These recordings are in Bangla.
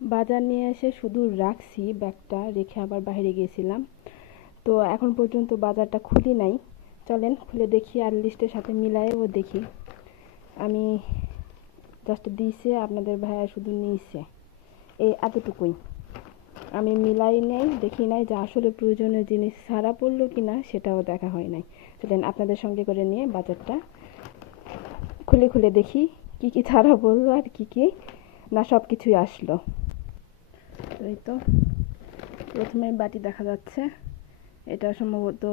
বাজার নিয়ে এসে শুধু রাখছি, ব্যাগটা রেখে আবার বাইরে গিয়েছিলাম। তো এখন পর্যন্ত বাজারটা খুলি নাই। চলেন খুলে দেখি আর লিস্টের সাথে মিলায়েও দেখি। আমি জাস্ট দিয়েছে, আপনাদের ভাইয়া শুধু নিয়েছে এই এতটুকুই। আমি মিলাই নেই, দেখি নাই যে আসলে প্রয়োজনীয় জিনিস ছাড়া পড়লো কিনা, সেটাও দেখা হয় নাই। চলেন আপনাদের সঙ্গে করে নিয়ে বাজারটা খুলে খুলে দেখি কি কি ছাড়া পড়লো আর কি কি না সব কিছুই আসলো। এই তো প্রথমে বাটি দেখা যাচ্ছে, এটা সম্ভবত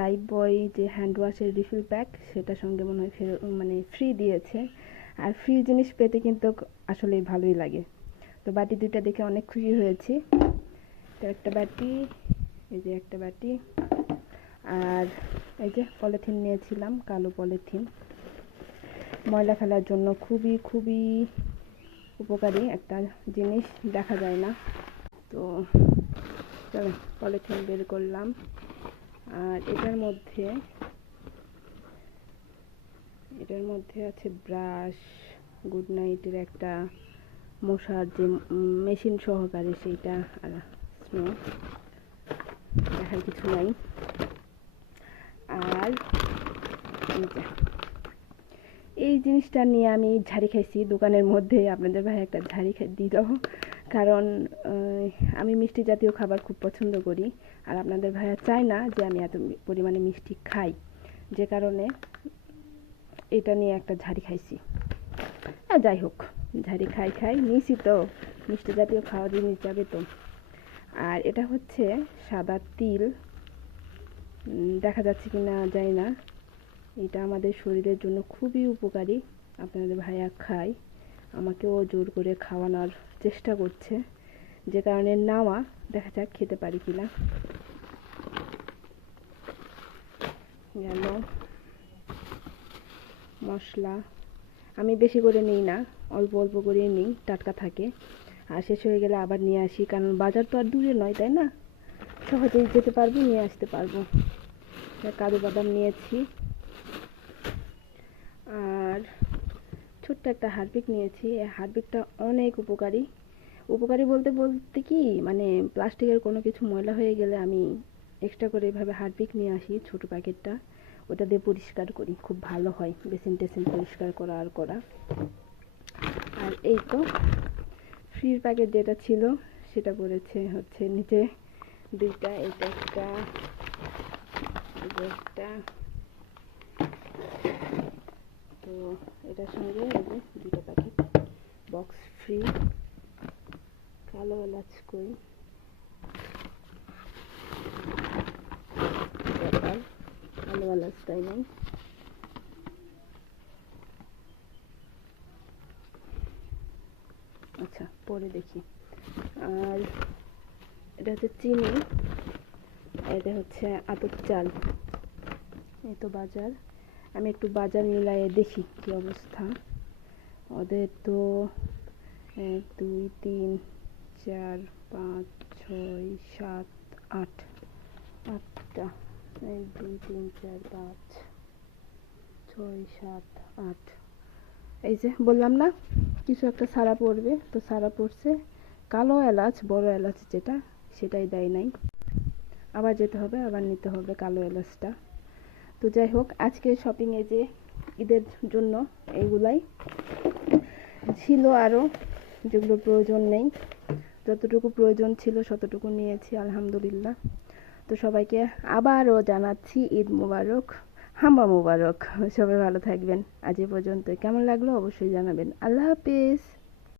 লাইফ বয় যে হ্যান্ড ওয়াশের রিফিল প্যাক, সেটার সঙ্গে মনে হয় মানে ফ্রি দিয়েছে। আর ফ্রি জিনিস পেতে কিন্তু আসলেই ভালোই লাগে। তো বাটি দুইটা দেখে অনেক খুশি হয়েছি। তো একটা বাটি, এই যে একটা বাটি, আর এই যে পলিথিন নিয়েছিলাম, কালো পলিথিন, ময়লা ফেলার জন্য খুবই খুবই উপকারী একটা জিনিস, দেখা যায় না। তো চলো পলিথিন বের করলাম। আর এটার মধ্যে আছে ব্রাশ, গুড নাইটের একটা মশার যে মেশিন সহকারে সেইটা, আর স্নো, দেখার কিছু নাই। আর এই জিনিসটা নিয়ে আমি ঝাড়ি খাইছি দোকানের মধ্যে। আপনাদের ভাই একটা ঝাড়ি দিল, কারণ আমি মিষ্টি জাতীয় খাবার খুব পছন্দ করি। আর আপনাদের ভাইয়া চায় না যে আমি এত পরিমাণে মিষ্টি খাই, যে কারণে এটা নিয়ে একটা ঝাড়ি খাইছি। আর যাই হোক, ঝাড়ি খাই নিয়েছি তো, মিষ্টি জাতীয় খাওয়া জিনিস যাবে তো। আর এটা হচ্ছে সাদা তিল, দেখা যাচ্ছে কি না জানি না। এটা আমাদের শরীরের জন্য খুবই উপকারী। আপনাদের ভাইয়া খায়, আমাকেও জোর করে খাওয়ানোর চেষ্টা করছে, যে কারণে নেওয়া, দেখা যাক খেতে পারি কিনা। গেল মশলা, আমি বেশি করে নিই না, অল্প অল্প করে নিই, টাটকা থাকে। আর শেষ হয়ে গেলে আবার নিয়ে আসি, কারণ বাজার তো আর দূরে নয়, তাই না? সহজেই যেতে পারবো, নিয়ে আসতে পারবো। কাজু বাদাম নিয়েছি, আর ছোট্ট একটা হারপিক নিয়েছি। এই হারপিকটা অনেক উপকারী। উপকারী বলতে বলতে কি, মানে প্লাস্টিকের কোনো কিছু ময়লা হয়ে গেলে আমি এক্সট্রা করে এভাবে হারপিক নিয়ে আসি, ছোটো প্যাকেটটা, ওটা দিয়ে পরিষ্কার করি, খুব ভালো হয় বেসিন টেসিন পরিষ্কার করা আর করা। আর এই তো ফ্রির প্যাকেট যেটা ছিল সেটা পড়েছে হচ্ছে নিচে দুইটা, এটা একটা, একটা। তো এটার সঙ্গে এই যে দুটো প্যাকেট বক্স ফ্রি, কালো এলাচ কই, কালো এলাচটাই নেই। আচ্ছা পরে দেখি। আর এটা হচ্ছে চিনি, এটা হচ্ছে আতপ চাল। এই তো বাজার, আমি একটু বাজার মিলায়ে দেখি কি অবস্থা। ওদের তো 1 2 3 4 5 6 7 8, আটটা। 1 2 3 4 5 6 7 8। এই যে বললাম না কিছু একটা ছাড়া পড়বে, তো ছাড়া পড়ছে কালো এলাচ, বড় এলাচ যেটা, সেটাই দেয় নাই। আবার যেতে হবে, আবার নিতে হবে কালো এলাচটা। তো যাই হোক, আজকে শপিংয়ে যে ঈদের জন্য এইগুলাই ছিল, আরও যেগুলো প্রয়োজন নেই, যতটুকু প্রয়োজন ছিল ততটুকু নিয়েছি আলহামদুলিল্লাহ। তো সবাইকে আবারও জানাচ্ছি ঈদ মুবারক, হাম্বা মুবারক। সবাই ভালো থাকবেন। আজ এ পর্যন্ত, কেমন লাগলো অবশ্যই জানাবেন। আল্লাহ হাফিজ।